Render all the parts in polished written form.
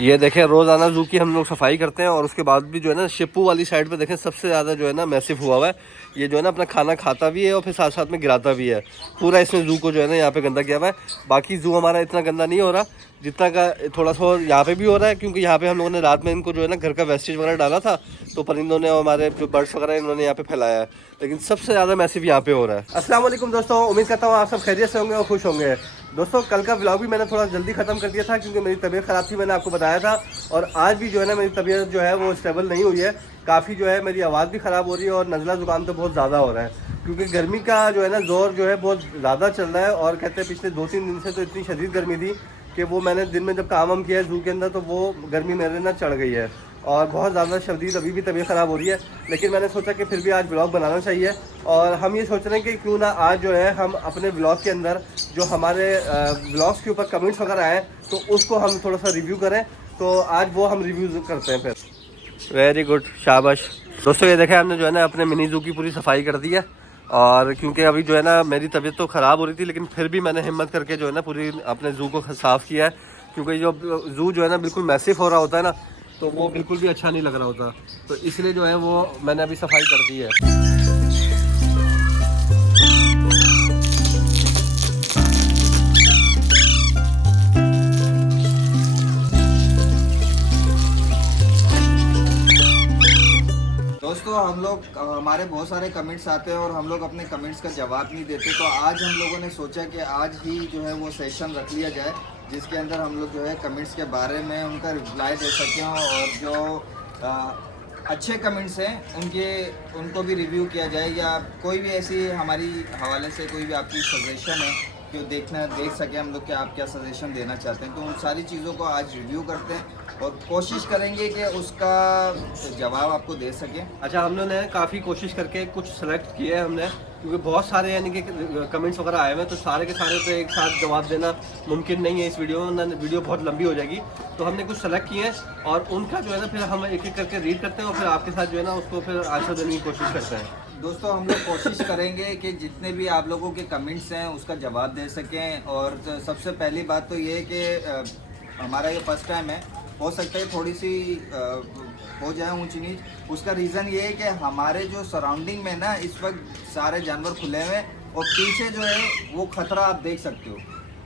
ये देखें रोज़ाना जू की हम लोग सफाई करते हैं और उसके बाद भी जो है ना शिपू वाली साइड पे देखें सबसे ज़्यादा जो है ना मैसिव हुआ हुआ है। ये जो है ना अपना खाना खाता भी है और फिर साथ साथ में गिराता भी है। पूरा इसने जू को जो है ना यहाँ पे गंदा किया हुआ है। बाकी जू हमारा इतना गंदा नहीं हो रहा जितना का थोड़ा सा यहाँ पे भी हो रहा है, क्योंकि यहाँ पे हम लोगों ने रात में इनको जो है ना घर का वेस्टेज वगैरह डाला था, तो परिंदों ने और हमारे जो बर्ड्स वगैरह इन्होंने यहाँ पे फैलाया है। लेकिन सबसे ज़्यादा मैसिव यहाँ पे हो रहा है। अस्सलाम वालेकुम दोस्तों, उम्मीद करता हूँ आप सब खैरियत से होंगे और खुश होंगे। दोस्तों कल का व्लॉग भी मैंने थोड़ा जल्दी ख़त्म कर दिया था क्योंकि मेरी तबीयत ख़राब थी, मैंने आपको बताया था। और आज भी जो है ना मेरी तबीयत जो है वो स्टेबल नहीं हुई है, काफ़ी जो है मेरी आवाज़ भी ख़राब हो रही है और नज़ला ज़ुकाम तो बहुत ज़्यादा हो रहा है क्योंकि गर्मी का जो है ना ज़ोर जो है बहुत ज़्यादा चल रहा है। और कहते हैं पिछले 2-3 दिन से तो इतनी शदीद गर्मी थी कि वो मैंने दिन में जब काम वाम किया है जू के अंदर तो वो गर्मी मेरे ना चढ़ गई है और बहुत ज़्यादा शदीद अभी भी तबीयत ख़राब हो रही है। लेकिन मैंने सोचा कि फिर भी आज ब्लॉग बनाना चाहिए और हम ये सोच रहे हैं कि क्यों ना आज जो है हम अपने ब्लॉग के अंदर जो हमारे ब्लॉग्स के ऊपर कमेंट्स वगैरह आए तो उसको हम थोड़ा सा रिव्यू करें। तो आज वो हम रिव्यू करते हैं फिर। वेरी गुड, शाबाश दोस्तों। ये देखें हमने जो है ना अपने मिनी जू की पूरी सफाई कर दी है और क्योंकि अभी जो है ना मेरी तबीयत तो ख़राब हो रही थी लेकिन फिर भी मैंने हिम्मत करके जो है ना पूरी अपने जू को साफ़ किया है, क्योंकि जो जू जो है ना बिल्कुल मैसिव हो रहा होता है ना तो वो बिल्कुल भी अच्छा नहीं लग रहा होता, तो इसलिए जो है वो मैंने अभी सफाई कर दी है। दोस्तों हम लोग हमारे बहुत सारे कमेंट्स आते हैं और हम लोग अपने कमेंट्स का जवाब नहीं देते, तो आज हम लोगों ने सोचा कि आज ही जो है वो सेशन रख लिया जाए जिसके अंदर हम लोग जो है कमेंट्स के बारे में उनका रिप्लाई दे सकें और जो अच्छे कमेंट्स हैं उनको भी रिव्यू किया जाए, या कोई भी ऐसी हमारी हवाले से कोई भी आपकी सजेशन है जो देख सके हम लोग कि आप क्या सजेशन देना चाहते हैं, तो उन सारी चीज़ों को आज रिव्यू करते हैं और कोशिश करेंगे कि उसका जवाब आपको दे सकें। अच्छा, हम लोगों ने काफ़ी कोशिश करके कुछ सेलेक्ट किए हैं हमने, क्योंकि बहुत सारे यानी कि कमेंट्स वगैरह आए हुए हैं तो सारे के सारे तो एक साथ जवाब देना मुमकिन नहीं है इस वीडियो में, वीडियो बहुत लंबी हो जाएगी। तो हमने कुछ सेलेक्ट किए हैं और उनका जो है ना फिर हम एक एक करके रीड करते हैं और फिर आपके साथ जो है ना उसको फिर आंसर देने की कोशिश करते हैं। दोस्तों हम लोग कोशिश करेंगे कि जितने भी आप लोगों के कमेंट्स हैं उसका जवाब दे सकें। और सबसे पहली बात तो ये है कि हमारा ये फर्स्ट टाइम है, हो सकता है थोड़ी सी हो जाए ऊंच नीच। उसका रीज़न ये है कि हमारे जो सराउंडिंग में ना इस वक्त सारे जानवर खुले हुए हैं और पीछे जो है वो खतरा आप देख सकते हो,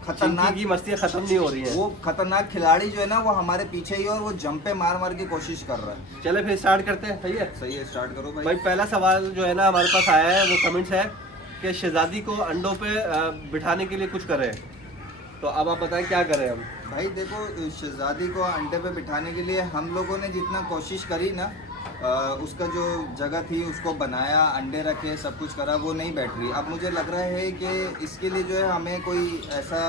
खतरनाक की मस्तियाँ ख़त्म नहीं हो रही है। वो खतरनाक खिलाड़ी जो है ना वो हमारे पीछे ही और वो जंपे मार मार की कोशिश कर रहा है। चले फिर स्टार्ट करते हैं। सही है, स्टार्ट करो भाई। भाई पहला सवाल जो है ना हमारे पास आया है वो कमेंट्स है कि शहजादी को अंडों पे बिठाने के लिए कुछ करें, तो अब आप बताएं क्या करें हम। भाई देखो, शहजादी को अंडे पे बिठाने के लिए हम लोगों ने जितना कोशिश करी ना, उसका जो जगह थी उसको बनाया, अंडे रखे, सब कुछ करा, वो नहीं बैठ रही। अब मुझे लग रहा है कि इसके लिए जो है हमें कोई ऐसा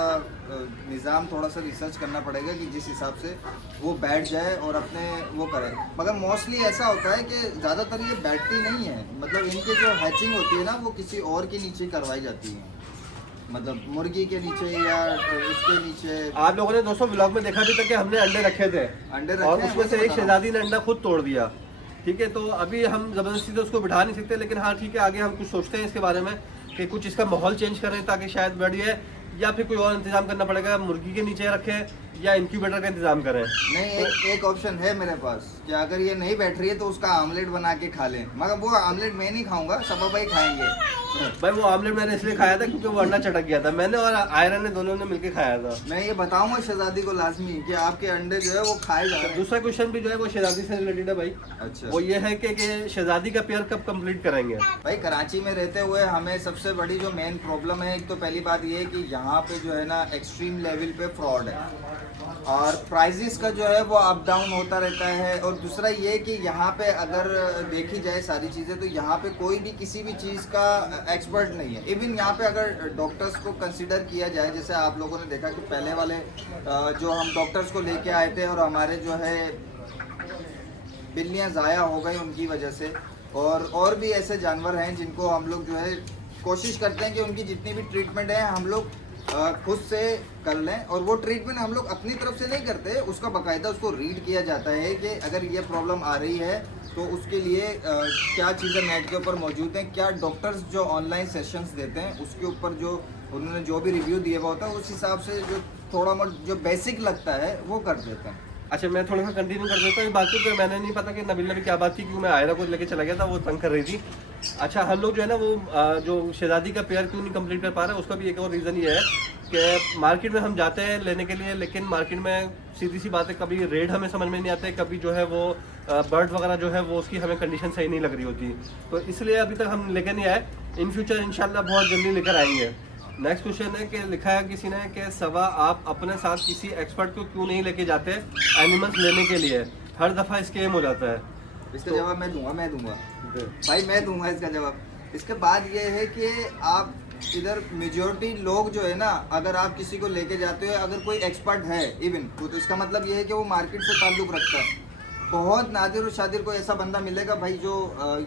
निज़ाम थोड़ा सा रिसर्च करना पड़ेगा कि जिस हिसाब से वो बैठ जाए और अपने वो करे। मगर मोस्टली ऐसा होता है कि ज़्यादातर ये बैठती नहीं है, मतलब इनकी जो हैचिंग होती है ना वो किसी और के नीचे करवाई जाती है, मतलब मुर्गी के नीचे या उसके नीचे। आप लोगों ने दोस्तों व्लॉग में देखा भी था कि हमने अंडे रखे थे और उसमें से एक शहजादी ने अंडा खुद तोड़ दिया। ठीक है, तो अभी हम ज़बरदस्ती तो उसको बिठा नहीं सकते, लेकिन हाँ ठीक है, आगे हम कुछ सोचते हैं इसके बारे में कि कुछ इसका माहौल चेंज करें ताकि शायद बढ़ जाए, या फिर कोई और इंतज़ाम करना पड़ेगा, मुर्गी के नीचे रखें या इंक्यूबेटर का इंतज़ाम करें। नहीं, एक ऑप्शन है मेरे पास कि अगर ये नहीं बैठ रही है तो उसका आमलेट बना के खा लें, मगर वो आमलेट मैं नहीं खाऊंगा, सबा भाई खाएंगे। भाई वो आमलेट मैंने इसलिए खाया था क्योंकि वो अंडा चटक गया था, मैंने और आयरन ने दोनों ने मिलकर खाया था। मैं ये बताऊंगा शहजादी को लाजमी कि आपके अंडे जो है वो खाए जा रहे हैं। दूसरा क्वेश्चन भी जो है वो शहजादी से रिलेटेड है भाई। अच्छा, वो ये है कि शहजादी का पेयर कब कंप्लीट करेंगे। भाई कराची में रहते हुए हमें सबसे बड़ी जो मेन प्रॉब्लम है, एक तो पहली बात ये है कि यहाँ पे जो है ना एक्सट्रीम लेवल पे फ्रॉड है और प्राइजेस का जो है वो अप डाउन होता रहता है। और दूसरा ये कि यहाँ पे अगर देखी जाए सारी चीज़ें तो यहाँ पे कोई भी किसी भी चीज़ का एक्सपर्ट नहीं है। इवन यहाँ पे अगर डॉक्टर्स को कंसिडर किया जाए, जैसे आप लोगों ने देखा कि पहले वाले जो हम डॉक्टर्स को लेके आए थे और हमारे जो है बिल्लियाँ ज़ाया हो गई उनकी वजह से, और भी ऐसे जानवर हैं जिनको हम लोग जो है कोशिश करते हैं कि उनकी जितनी भी ट्रीटमेंट है हम लोग खुद से कर लें। और वो ट्रीटमेंट हम लोग अपनी तरफ से नहीं करते, उसका बाकायदा उसको रीड किया जाता है कि अगर ये प्रॉब्लम आ रही है तो उसके लिए क्या चीज़ें नेट के ऊपर मौजूद हैं, क्या डॉक्टर्स जो ऑनलाइन सेशंस देते हैं उसके ऊपर जो उन्होंने जो भी रिव्यू दिया हुआ होता है उस हिसाब से जो थोड़ा मोट जो बेसिक लगता है वो कर देते हैं। अच्छा मैं थोड़ा सा कंटिन्यू कर देता हूँ। बाकी तो मैंने नहीं पता कि नबील ने भी क्या बात की, क्योंकि मैं आयरा को लेके चला गया था, वो तंग कर रही थी। अच्छा हम लोग जो है ना वो जो शहजादी का पेयर क्यों नहीं कंप्लीट कर पा रहे, उसका भी एक और रीज़न ये है कि मार्केट में हम जाते हैं लेने के लिए, लेकिन मार्केट में सीधी सी बात है कभी रेट हमें समझ में नहीं आते, कभी जो है वो बर्ड वगैरह जो है वो उसकी हमें कंडीशन सही नहीं लग रही होती, तो इसलिए अभी तक हम लेकर नहीं आए। इन फ्यूचर इंशाल्लाह बहुत जल्दी लेकर आएंगे। नेक्स्ट क्वेश्चन है कि लिखा है किसी ने कि सवा आप अपने साथ किसी एक्सपर्ट को क्यों नहीं लेके जाते एनिमल्स लेने के लिए, हर दफ़ा स्कैम हो जाता है। इसका जवाब मैं दूंगा भाई, मैं दूंगा इसका जवाब। इसके बाद ये है कि आप इधर मेजोरिटी लोग जो है ना, अगर आप किसी को लेके जाते हो, अगर कोई एक्सपर्ट है इवन तो इसका मतलब ये है कि वो मार्केट से ताल्लुक़ रखता है। बहुत नादिर और शादिर कोई ऐसा बंदा मिलेगा भाई जो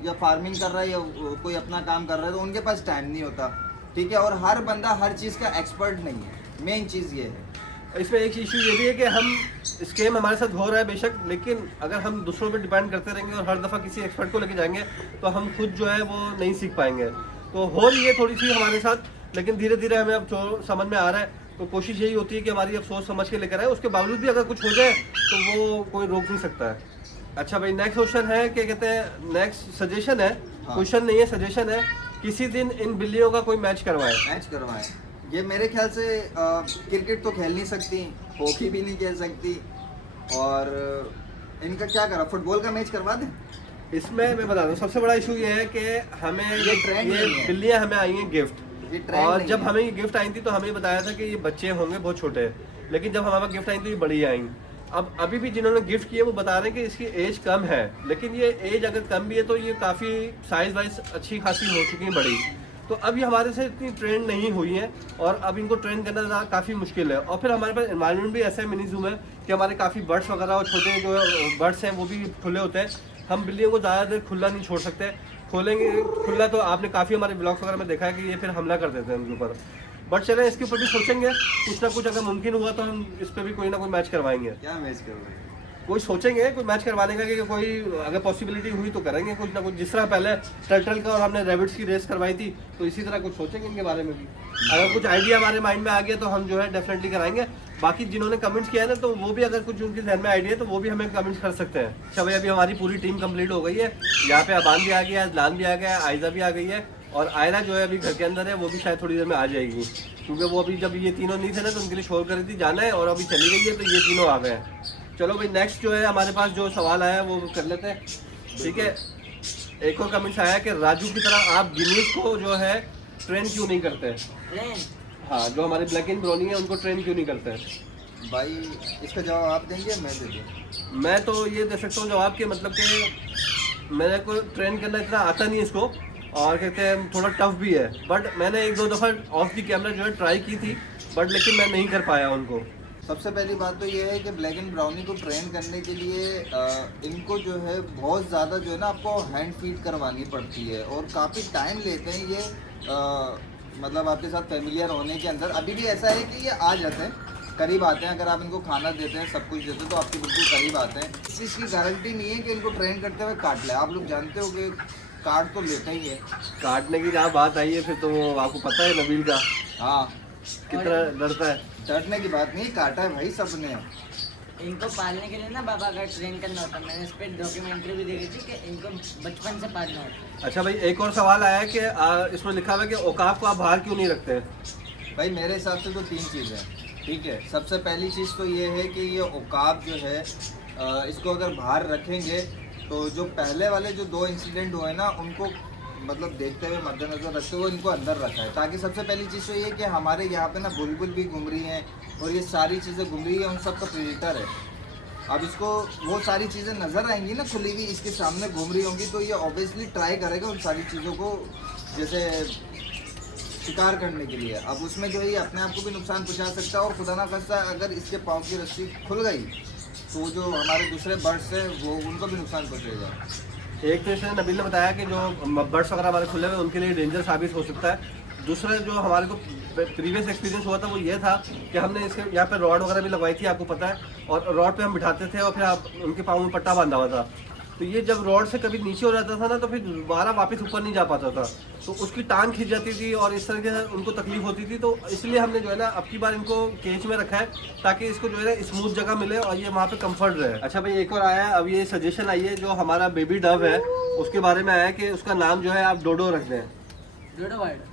या फार्मिंग कर रहा है या कोई अपना काम कर रहा है, तो उनके पास टाइम नहीं होता, ठीक है। और हर बंदा हर चीज़ का एक्सपर्ट नहीं है, मेन चीज़ ये है। इसमें एक इशू ये भी है कि हम स्कैम हमारे साथ हो रहा है बेशक, लेकिन अगर हम दूसरों पे डिपेंड करते रहेंगे और हर दफ़ा किसी एक्सपर्ट को लेके जाएंगे तो हम खुद जो है वो नहीं सीख पाएंगे। तो हो रही है थोड़ी सी हमारे साथ, लेकिन धीरे धीरे हमें अब जो समझ में आ रहा है, तो कोशिश यही होती है कि हमारी अब सोच समझ के लेकर आए, उसके बावजूद भी अगर कुछ हो जाए तो वो कोई रोक नहीं सकता है। अच्छा भाई नेक्स्ट क्वेश्चन है, क्या कहते हैं, नेक्स्ट सजेशन है, क्वेश्चन नहीं है सजेशन है, किसी दिन इन बिल्लियों का कोई मैच करवाएं। ये मेरे ख्याल से क्रिकेट तो खेल नहीं सकती, हॉकी भी नहीं खेल सकती, और इनका क्या करा, फुटबॉल का मैच करवा दें। इसमें मैं बता दूं सबसे बड़ा इशू ये है कि हमें ये ट्रेंड ये नहीं है। बिल्लियाँ हमें आई हैं गिफ्ट, ये ट्रेंड और नहीं जब है। हमें ये गिफ्ट आई थी तो हमें बताया था कि ये बच्चे होंगे बहुत छोटे, लेकिन जब हमारे पास गिफ्ट आई तो ये बड़ी आई। अब अभी भी जिन्होंने गिफ्ट किए वो बता रहे हैं कि इसकी एज कम है, लेकिन ये एज अगर कम भी है तो ये काफ़ी साइज वाइज अच्छी खासी हो चुकी है बड़ी, तो अभी हमारे से इतनी ट्रेंड नहीं हुई है और अब इनको ट्रेन करना काफ़ी मुश्किल है। और फिर हमारे पास एनवायरनमेंट भी ऐसा है मिनी जू में कि हमारे काफ़ी बर्ड्स वगैरह और छोटे जो बर्ड्स हैं वो भी खुले होते हैं, हम बिल्लियों को ज़्यादा देर खुला नहीं छोड़ सकते, खोलेंगे खुला तो आपने काफ़ी हमारे ब्लॉग्स वगैरह में देखा है कि ये फिर हमला कर देते हैं उनके ऊपर। बट चलें इसके ऊपर भी सोचेंगे, कुछ ना कुछ अगर मुमकिन हुआ तो हम इस पर भी कोई ना कोई मैच करवाएंगे। क्या मैच करोगे? कोई सोचेंगे कोई मैच करवाने का कि कोई अगर पॉसिबिलिटी हुई तो करेंगे कुछ ना कुछ, जिस तरह पहले टर्टल का और हमने रैबिट्स की रेस करवाई थी, तो इसी तरह कुछ सोचेंगे इनके बारे में भी। अगर कुछ आइडिया हमारे माइंड में आ गया तो हम जो है डेफिनेटली कराएंगे। बाकी जिन्होंने कमेंट्स किया है ना, तो वो भी अगर कुछ उनके जहन में आइडिया है तो वो भी हमें कमेंट्स कर सकते हैं। अच्छा भाई अभी हमारी पूरी टीम कंप्लीट हो गई है, यहाँ पे अबान भी आ गया है, अजलान भी आ गया है, आयजा भी आ गई है, और आयरा जो है अभी घर के अंदर है, वो भी शायद थोड़ी देर में आ जाएगी, क्योंकि वो अभी जब ये तीनों नहीं थे ना तो उनके लिए शोर कर रही थी जाना है, और अभी चली गई है तो ये तीनों आ गए हैं। चलो भाई नेक्स्ट जो है हमारे पास जो सवाल आया है वो कर लेते हैं, ठीक है। एक और कमेंट्स आया है कि राजू की तरह आप गिनीज को जो है ट्रेन क्यों नहीं करते? ट्रेन? हाँ, जो हमारे ब्लैक एंड ब्राउनी है उनको ट्रेन क्यों नहीं करते हैं? भाई इसका जवाब आप देंगे मैं दे दूँ? मैं तो ये दे सकता हूँ जवाब के, मतलब कि मेरे को ट्रेन करना इतना आता नहीं इसको, और कहते हैं थोड़ा टफ भी है, बट मैंने एक दो दफ़ा ऑफ दी कैमरा जो है ट्राई की थी, बट लेकिन मैं नहीं कर पाया उनको। सबसे पहली बात तो ये है कि ब्लैक एंड ब्राउनी को ट्रेन करने के लिए इनको जो है बहुत ज़्यादा जो है ना आपको हैंड फीड करवानी पड़ती है, और काफ़ी टाइम लेते हैं ये मतलब आपके साथ फेमिलियर होने के अंदर। अभी भी ऐसा है कि ये आ जाते हैं, करीब आते हैं, अगर आप इनको खाना देते हैं सब कुछ देते हैं तो आपके बिल्कुल करीब आते हैं। इस चीज़ की गारंटी नहीं है कि इनको ट्रेन करते हुए काट ले, आप लोग जानते हो कि काट तो लेते ही है। काटने की जहाँ बात आई है फिर तो वो आपको पता है नबील का हाँ, कितना डरता है। डरने की बात नहीं, काटा है भाई सबने। इनको पालने के लिए ना बाबा अगर ट्रेन करना होता, मैंने इस पर डॉक्यूमेंट्री भी देखी थी कि इनको बचपन से पालना होता है। अच्छा भाई एक और सवाल आया है कि इसमें लिखा हुआ है कि औकाफ को आप बाहर क्यों नहीं रखते? भाई मेरे हिसाब से तो 3 चीज़ है, ठीक है। सबसे पहली चीज़ तो ये है कि ये औकाफ जो है इसको अगर बाहर रखेंगे तो जो पहले वाले जो 2 इंसिडेंट हुए ना उनको मतलब देखते हुए मद्देनजर रखते हुए इनको अंदर रखा है, ताकि सबसे पहली चीज़ तो ये है कि हमारे यहाँ पे ना बुलबुल भी घूम रही हैं और ये सारी चीज़ें घूम रही हैं, उन सब का प्रेडेटर है। अब इसको वो सारी चीज़ें नज़र आएंगी ना खुली हुई इसके सामने घूम रही होंगी, तो ये ऑब्वियसली ट्राई करेगा उन सारी चीज़ों को जैसे शिकार करने के लिए। अब उसमें जो है ये अपने आप को भी नुकसान पहुँचा सकता है, और खुदा ना खास्ता अगर इसके पाँव की रस्सी खुल गई तो जो हमारे दूसरे बर्ड्स हैं वो उनको भी नुकसान पहुँचेगा। एक तो इसने नबील ने बताया कि जो बर्ड्स वगैरह हमारे खुले हुए उनके लिए डेंजर साबित हो सकता है। दूसरा जो हमारे को प्रीवियस एक्सपीरियंस हुआ था वो ये था कि हमने इसके यहाँ पे रॉड वगैरह भी लगवाई थी, आपको पता है, और रॉड पे हम बिठाते थे और फिर आप उनके पाँव में पट्टा बांधा हुआ था, तो ये जब रॉड से कभी नीचे हो जाता था ना तो फिर दोबारा वापस ऊपर नहीं जा पाता था, तो उसकी टांग खिंच जाती थी और इस तरह से उनको तकलीफ होती थी। तो इसलिए हमने जो है ना अब की बार इनको केज में रखा है ताकि इसको जो है ना स्मूथ जगह मिले और ये वहाँ पे कंफर्ट रहे। अच्छा भाई एक और आया है, अब ये सजेशन आई है जो हमारा बेबी डव है उसके बारे में आया है कि उसका नाम जो है आप डोडो रख दें। डोडो वर्ड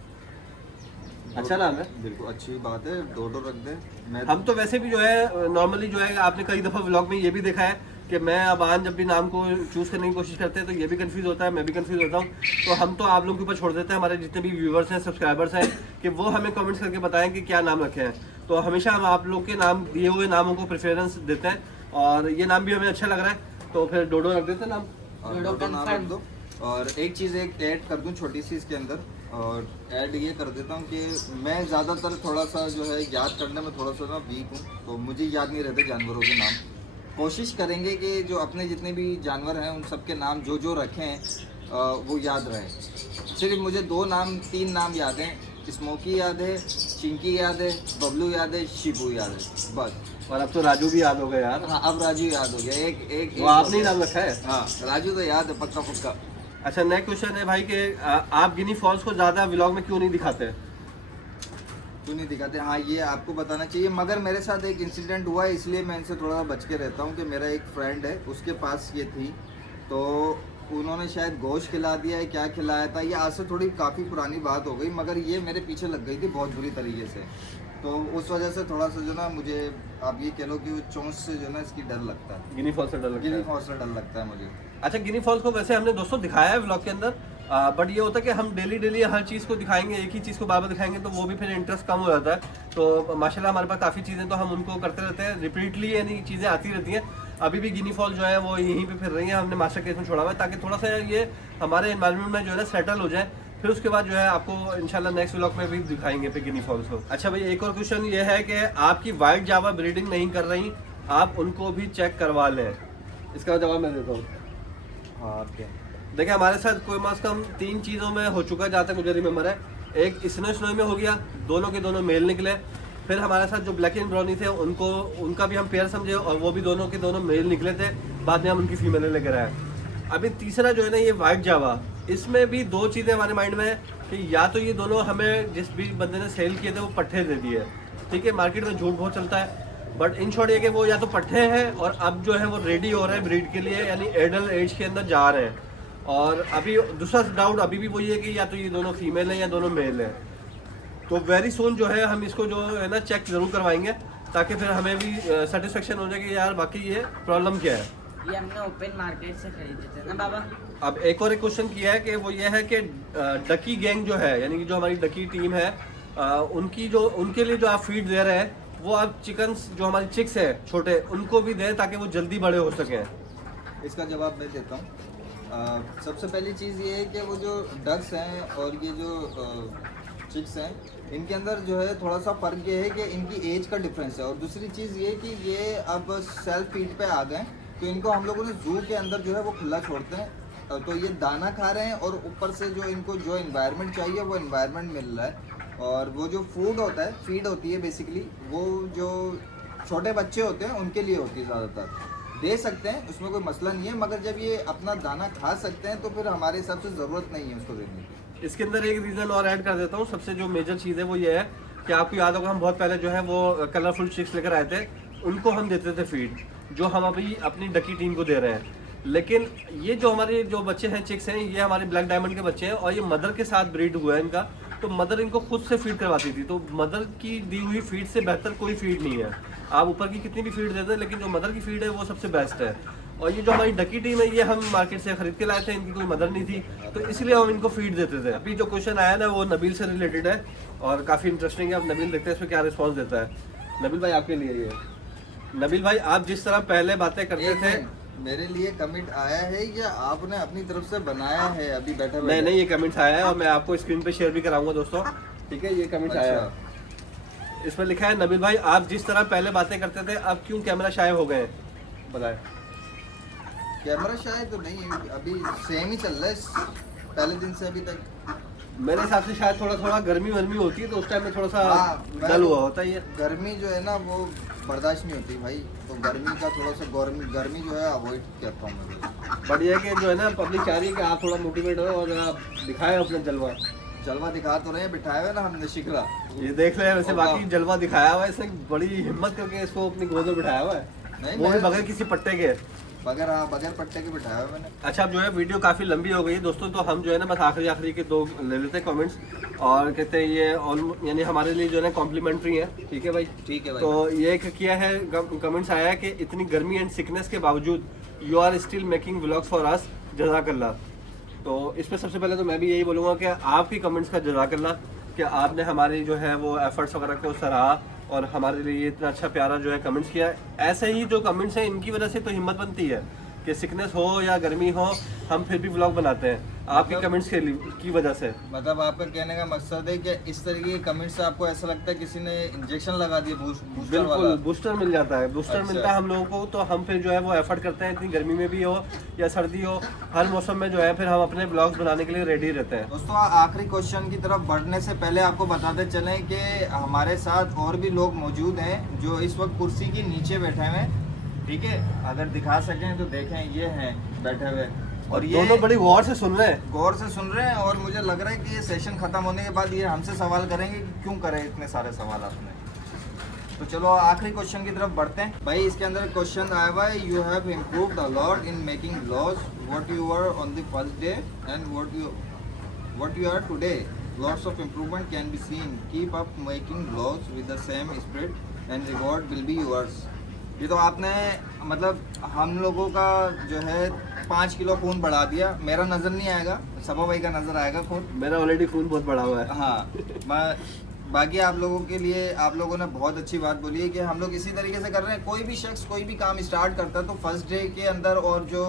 अच्छा नाम है, बिल्कुल अच्छी बात है, डोडो रख दे। मैं हम तो वैसे भी जो है नॉर्मली जो है आपने कई दफ़ा व्लॉग में ये भी देखा है कि मैं अब आन जब भी नाम को चूज़ करने की कोशिश करते हैं तो ये भी कंफ्यूज होता है, मैं भी कंफ्यूज होता हूँ। तो हम तो आप लोगों के ऊपर छोड़ देते हैं, हमारे जितने भी व्यूवर्स हैं सब्सक्राइबर्स हैं कि वो हमें कमेंट्स करके बताएं कि क्या नाम रखे हैं। तो हमेशा हम आप लोग के नाम दिए हुए नामों को प्रेफरेंस देते हैं और ये नाम भी हमें अच्छा लग रहा है, तो फिर डोडो रख देते हैं नाम। डोडो नाम रख दो। और एक चीज़ एक ऐड कर दूं छोटी सी इसके अंदर, और ऐड ये कर देता हूँ कि मैं ज़्यादातर थोड़ा सा जो है याद करने में थोड़ा सा ना वीक हूँ, तो मुझे याद नहीं रहते जानवरों के नाम। कोशिश करेंगे कि जो अपने जितने भी जानवर हैं उन सब के नाम जो जो रखे हैं वो याद रहे। सिर्फ मुझे 2-3 नाम याद हैं, स्मोकी याद है, चिंकी याद है, बबलू याद है, शिबू याद है, बस। और अब तो राजू भी याद हो गया यार। हाँ अब राजू याद हो गया, एक वो आपने ही नाम रखा है। हाँ राजू तो याद है पक्का पक्का। अच्छा नेक्स्ट क्वेश्चन है भाई कि आप गिनी फॉल्स को ज़्यादा व्लॉग में क्यों नहीं दिखाते? क्यों नहीं दिखाते? हाँ ये आपको बताना चाहिए, मगर मेरे साथ एक इंसिडेंट हुआ है इसलिए मैं इनसे थोड़ा बच के रहता हूँ कि मेरा एक फ्रेंड है उसके पास ये थी, तो उन्होंने शायद गोश्त खिला दिया है, क्या खिलाया था, ये आज से थोड़ी काफ़ी पुरानी बात हो गई, मगर ये मेरे पीछे लग गई थी बहुत बुरी तरीके से। तो उस वजह से थोड़ा सा जो ना मुझे आप ये कह लो कि चोंच से जो ना इसकी डर लगता है, गिनी फॉल्स से डर लगता गिनी है। फॉल्स से डर लगता है मुझे। अच्छा गिनी फॉल्स को वैसे हमने दोस्तों दिखाया है व्लॉग के अंदर, बट ये होता है कि हम डेली हर चीज़ को दिखाएंगे, एक ही चीज़ को बार बार दिखाएंगे तो वो भी फिर इंटरेस्ट कम हो जाता है। तो माशाल्लाह हमारे पास काफ़ी चीज़ें तो हम उनको करते रहते हैं, रिपीटली यानी चीज़ें आती रहती हैं। अभी भी गिनी फॉल जो है वो यहीं पे फिर रही है, हमने मास्टर केस में छोड़ा हुआ है ताकि थोड़ा सा ये हमारे एनवायरनमेंट में जो है ना सेटल हो जाए, फिर उसके बाद जो है आपको इंशाल्लाह नेक्स्ट व्लॉग में भी दिखाएंगे पे गिनी फॉल्स को। अच्छा भाई एक और क्वेश्चन ये है कि आपकी वाइट जावा ब्रीडिंग नहीं कर रही, आप उनको भी चेक करवा लें, इसका जवाब मैं देता हूँ। हाँ आप क्या देखिए हमारे साथ कोई मास कम 3 चीज़ों में हो चुका है जहाँ तक मुझे रिमेम्बर है। एक स्नो में हो गया, दोनों के दोनों मेल निकले। फिर हमारे साथ जो ब्लैक एंड ब्राउनी थे उनका भी हम पेयर समझे और वो भी दोनों के दोनों मेल निकले थे, बाद में हम उनकी फीमेलें लेकर आए। अभी तीसरा जो है ना ये वाइट जावा, इसमें भी 2 चीज़ें हमारे माइंड में है कि या तो ये दोनों हमें जिस भी बंदे ने सेल किए थे वो पट्ठे दे दिए, ठीक है, मार्केट में झूठ बहुत चलता है, बट इन शॉर्ट ये कि वो या तो पट्ठे हैं और अब जो है वो रेडी हो रहे हैं ब्रीड के लिए, यानी एडल्ट एज के अंदर जा रहे हैं। और अभी दूसरा डाउट अभी भी वही है कि या तो ये दोनों फीमेल हैं या दोनों मेल हैं। तो वेरी सून जो है हम इसको जो है ना चेक ज़रूर करवाएंगे ताकि फिर हमें भी सेटिस्फेक्शन हो जाए कि यार बाकी ये प्रॉब्लम क्या है। ये हमने ओपन मार्केट से खरीदे थे ना बाबा। अब एक और एक क्वेश्चन किया है कि वो ये है कि डकी गैंग जो है यानी कि जो हमारी डकी टीम है उनके लिए जो आप फीड दे रहे हैं वो आप चिकन्स जो हमारी चिक्स है छोटे उनको भी दें ताकि वो जल्दी बड़े हो सकें। इसका जवाब मैं देता हूँ। सबसे पहली चीज़ ये है कि वो जो डक्स हैं और ये जो चिक्स हैं इनके अंदर जो है थोड़ा सा फ़र्क ये है कि इनकी एज का डिफरेंस है, और दूसरी चीज़ ये कि ये अब सेल्फ फीड पे आ गए, तो इनको हम लोगों ने जू के अंदर जो है वो खुला छोड़ते हैं, तो ये दाना खा रहे हैं और ऊपर से जो इनको जो इन्वायरमेंट चाहिए वो इन्वायरमेंट मिल रहा है। और वो जो फूड होता है, फीड होती है बेसिकली, वो जो छोटे बच्चे होते हैं उनके लिए होती है, ज़्यादातर दे सकते हैं, उसमें कोई मसला नहीं है, मगर जब ये अपना दाना खा सकते हैं तो फिर हमारे हिसाब से ज़रूरत नहीं है उसको देने की। इसके अंदर एक रीज़न और ऐड कर देता हूँ, सबसे जो मेजर चीज़ है वो ये है कि आपको याद होगा हम बहुत पहले जो है वो कलरफुल चिक्स लेकर आए थे, उनको हम देते थे फीड जो हम अभी अपनी डकी टीम को दे रहे हैं। लेकिन ये जो हमारे जो बच्चे हैं चिक्स हैं ये हमारे ब्लैक डायमंड के बच्चे हैं और ये मदर के साथ ब्रीड हुआ है इनका, तो मदर इनको खुद से फीड करवाती थी, तो मदर की दी हुई फीड से बेहतर कोई फीड नहीं है। आप ऊपर की कितनी भी फीड दे दें लेकिन जो मदर की फीड है वो सबसे बेस्ट है। और ये जो हमारी डकी टीम है ये हम मार्केट से खरीद के लाए थे, इनकी कोई मदर नहीं थी तो इसलिए हम इनको फीड देते थे। अभी जो क्वेश्चन आया ना वो नबील से रिलेटेड है और काफ़ी इंटरेस्टिंग है। अब नबील देखते हैं इसमें क्या रिस्पॉन्स देता है। नबील भाई आपके लिए ये, नबील भाई आप जिस तरह पहले बातें करते थे, मेरे लिए कमेंट आया है या आपने अपनी तरफ से बनाया है अभी बैठा? नहीं ये कमेंट्स आया है और मैं आपको स्क्रीन पे शेयर भी कराऊंगा दोस्तों, ठीक है। ये कमेंट्स आया है, इसमें लिखा है नबील भाई आप जिस तरह पहले बातें करते थे अब क्यों कैमरा शाय हो गए, बताएं। कैमरा शायद तो नहीं है, अभी सेम ही चल रहा है पहले दिन से अभी तक। मेरे हिसाब से शायद थोड़ा थोड़ा गर्मी वर्मी होती है तो उस टाइम में थोड़ा सा हाँ, डल हुआ होता है ये। गर्मी जो है ना वो बर्दाश्त नहीं होती भाई, तो गर्मी का थोड़ा सा गर्मी जो है अवॉइड करता हूँ मैं। बढ़िया कि जो है ना पब्लिक चाह रही है कि आप थोड़ा मोटिवेट हो और आप दिखाएं अपना जलवा। जलवा दिखा तो रहे हैं, बिठाए हुए ना हमने शिकरा। ये देख रहे हैं वैसे और बाकी जलवा दिखाया हुआ है इसने, बड़ी हिम्मत करके इसको अपनी गोद में बिठाया हुआ है, नहीं, वो भी मैं- बगैर किसी पट्टे के। बगैर पट्टे के बिठाया हुआ मैंने। अच्छा अब जो है वीडियो काफ़ी लंबी हो गई है दोस्तों, तो हम जो है ना बस आखिरी के 2 ले लेते हैं कमेंट्स और कहते हैं ये ऑलमोस्ट यानी हमारे लिए जो है ना कॉम्प्लीमेंट्री है। ठीक है भाई, ठीक है भाई। तो ये एक किया है कमेंट्स आया है कि इतनी गर्मी एंड सिकनेस के बावजूद you are still making vlogs for us, जज़ाकल्लाह। तो इसमें सबसे पहले तो मैं भी यही बोलूँगा कि आपकी कमेंट्स का जज़ाकल्लाह कि आपने हमारी जो है वो एफर्ट्स वगैरह को सराहा और हमारे लिए इतना अच्छा प्यारा जो है कमेंट्स किया। ऐसे ही जो कमेंट्स हैं इनकी वजह से तो हिम्मत बनती है कि सिकनेस हो या गर्मी हो हम फिर भी व्लॉग बनाते हैं आपके कमेंट्स की वजह से। मतलब आपका कहने का मकसद है कि इस तरीके के कमेंट से आपको ऐसा लगता है किसी ने इंजेक्शन लगा दिया बूस्टर वाला। बिल्कुल बूस्टर मिल जाता है, बूस्टर अच्छा। मिलता है हम लोगों को, तो हम फिर जो है वो एफर्ट करते हैं, इतनी गर्मी में भी हो या सर्दी हो, हर मौसम में जो है फिर हम अपने ब्लॉग्स बनाने के लिए रेडी रहते हैं। दोस्तों आखिरी क्वेश्चन की तरफ बढ़ने से पहले आपको बताते चलें कि हमारे साथ और भी लोग मौजूद हैं जो इस वक्त कुर्सी के नीचे बैठे हुए हैं। ठीक है, अगर दिखा सकें तो देखें, ये हैं बैठे हुए और ये दोनों बड़ी गौर से सुन रहे हैं। गौर से सुन रहे हैं और मुझे लग रहा है कि ये सेशन खत्म होने के बाद ये हमसे सवाल करेंगे कि क्यों करें इतने सारे सवाल आपने। तो चलो आखिरी क्वेश्चन की तरफ बढ़ते हैं। भाई इसके अंदर क्वेश्चन आया हुआ है, you have improved a lot in making vlogs, what you were on the first day and what you are today, lots of improvement can be seen, keep up making vlogs with the same spirit and reward will be yours. ये तो आपने मतलब हम लोगों का जो है 5 kilo खून बढ़ा दिया। मेरा नज़र नहीं आएगा, सबा भाई का नज़र आएगा खून। मेरा ऑलरेडी खून बहुत बढ़ा हुआ है। हाँ, बाकी आप लोगों के लिए आप लोगों ने बहुत अच्छी बात बोली है कि हम लोग इसी तरीके से कर रहे हैं। कोई भी शख्स कोई भी काम स्टार्ट करता है तो फर्स्ट डे के अंदर और जो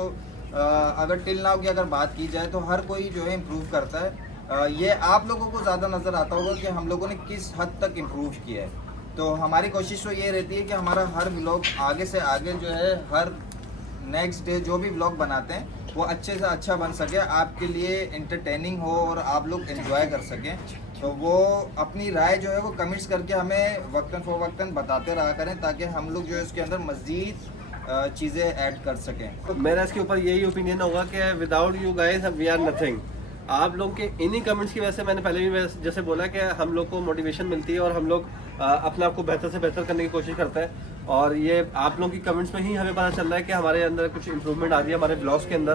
अगर टिल नाउ की अगर बात की जाए तो हर कोई जो है इम्प्रूव करता है। ये आप लोगों को ज़्यादा नज़र आता होगा कि हम लोगों ने किस हद तक इम्प्रूव किया है। तो हमारी कोशिश तो ये रहती है कि हमारा हर व्लॉग आगे से आगे जो है हर नेक्स्ट डे जो भी व्लॉग बनाते हैं वो अच्छे से अच्छा बन सके, आपके लिए एंटरटेनिंग हो और आप लोग एंजॉय कर सकें। तो वो अपनी राय जो है वो कमेंट्स करके हमें वक्तन फ़वक्तन बताते रहा करें ताकि हम लोग जो है उसके अंदर मज़ीद चीज़ें ऐड कर सकें। मेरा इसके ऊपर यही ओपिनियन होगा कि without you guys we are nothing. आप लोग के इन्हीं कमेंट्स की वजह से मैंने पहले भी जैसे बोला कि हम लोग को मोटिवेशन मिलती है और हम लोग अपने आप को बेहतर से बेहतर करने की कोशिश करते हैं। और ये आप लोगों की कमेंट्स में ही हमें पता चल रहा है कि हमारे अंदर कुछ इंप्रूवमेंट आ रही है हमारे ब्लॉग्स के अंदर।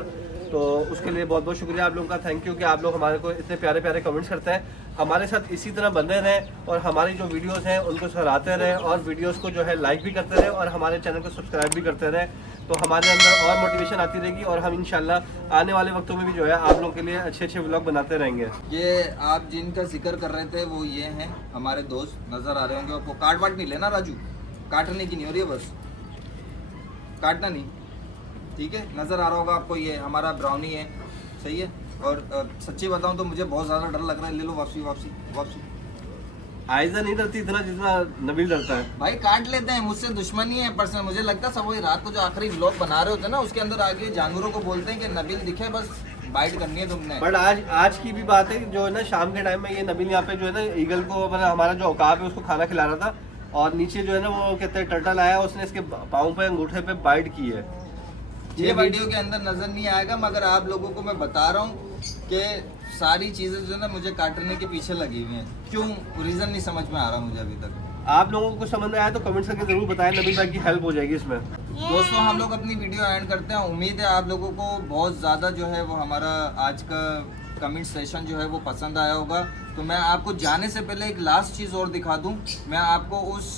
तो उसके लिए बहुत बहुत शुक्रिया आप लोगों का, थैंक यू कि आप लोग हमारे को इतने प्यारे प्यारे कमेंट्स करते हैं। हमारे साथ इसी तरह बने रहें और हमारी जो वीडियोस हैं उनको सराहते रहें और वीडियोस को जो है लाइक भी करते रहें और हमारे चैनल को सब्सक्राइब भी करते रहें। तो हमारे अंदर और मोटिवेशन आती रहेगी और हम इंशाल्लाह आने वाले वक्तों में भी जो है आप लोगों के लिए अच्छे अच्छे व्लॉग बनाते रहेंगे। ये आप जिनका जिक्र कर रहे थे वो ये हैं हमारे दोस्त, नज़र आ रहे होंगे आपको। काट वाट नहीं लेना राजू, काटने की नहीं हो रही है, बस काटना नहीं, ठीक है। नज़र आ रहा होगा आपको, ये हमारा ब्राउनी है, सही है। और सच्ची बताऊं तो मुझे बहुत ज़्यादा डर लग रहा है। ले लो वापसी वापसी वापसी। आयजा नहीं डरती इतना जितना नबील डरता है। भाई काट लेते हैं, मुझसे दुश्मनी है पर्सनल। मुझे लगता है सब वही रात को जो आखिरी व्लॉग बना रहे होते हैं ना उसके अंदर आके जानवरों को बोलते हैं कि नबील दिखे, बस बाइट करनी है तुमने। बट आज की भी बात है जो है ना, शाम के टाइम में ये नबील यहाँ पे जो है ना ईगल को मतलब हमारा जो औकाब है उसको खाना खिला रहा था और नीचे जो है ना वो कहते हैं टर्टल आया, उसने इसके पाँव पे अंगूठे पे बाइट की है। ये वीडियो के अंदर नजर नहीं आएगा मगर आप लोगों को मैं बता रहा हूँ कि सारी चीजें जो है ना मुझे काटने के पीछे लगी हुई हैं। क्यों, रीजन नहीं समझ में आ रहा मुझे अभी तक। आप लोगों को कुछ समझ में आया तो कमेंट्स करके जरूर बताएं, नबील भाई की हेल्प हो जाएगी इसमें। दोस्तों हम लोग अपनी वीडियो एंड करते हैं। उम्मीद है आप लोगों को बहुत ज़्यादा जो है वो हमारा आज का कमेंट सेशन जो है वो पसंद आया होगा। तो मैं आपको जाने से पहले एक लास्ट चीज़ और दिखा दूं। मैं आपको उस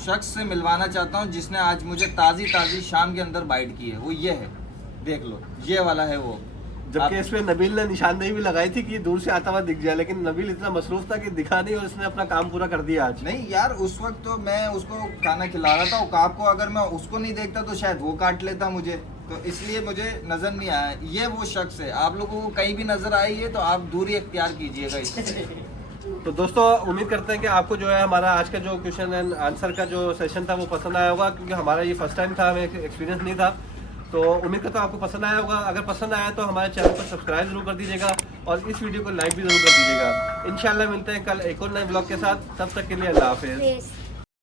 शख्स से मिलवाना चाहता हूं जिसने आज मुझे ताज़ी शाम के अंदर बाइट की है। वो ये है, देख लो, ये वाला है वो। जबकि इसमें नबील ने निशानदेही भी लगाई थी कि दूर से आता हुआ दिख जाए, लेकिन नबील इतना मसरूफ था कि दिखा नहीं और इसने अपना काम पूरा कर दिया आज। नहीं यार, उस वक्त तो मैं उसको खाना खिला रहा था। औकाब को अगर मैं उसको नहीं देखता तो शायद वो काट लेता मुझे, तो इसलिए मुझे नज़र नहीं आया। ये वो शख्स है। आप लोगों को कहीं भी नज़र आई है तो आप दूरी इख्तियार कीजिएगा इससे। तो दोस्तों उम्मीद करते हैं कि आपको जो है हमारा आज का जो क्वेश्चन एंड आंसर का जो सेशन था वो पसंद आया होगा, क्योंकि हमारा ये फर्स्ट टाइम था, हमें एक्सपीरियंस नहीं था। तो उम्मीद करता हूँ आपको पसंद आया होगा। अगर पसंद आया तो हमारे चैनल को सब्सक्राइब जरूर कर दीजिएगा और इस वीडियो को लाइक भी जरूर कर दीजिएगा। इंशाल्लाह मिलते हैं कल एक और नए ब्लॉग के साथ, तब तक के लिए अल्लाह हाफिज़। Yes.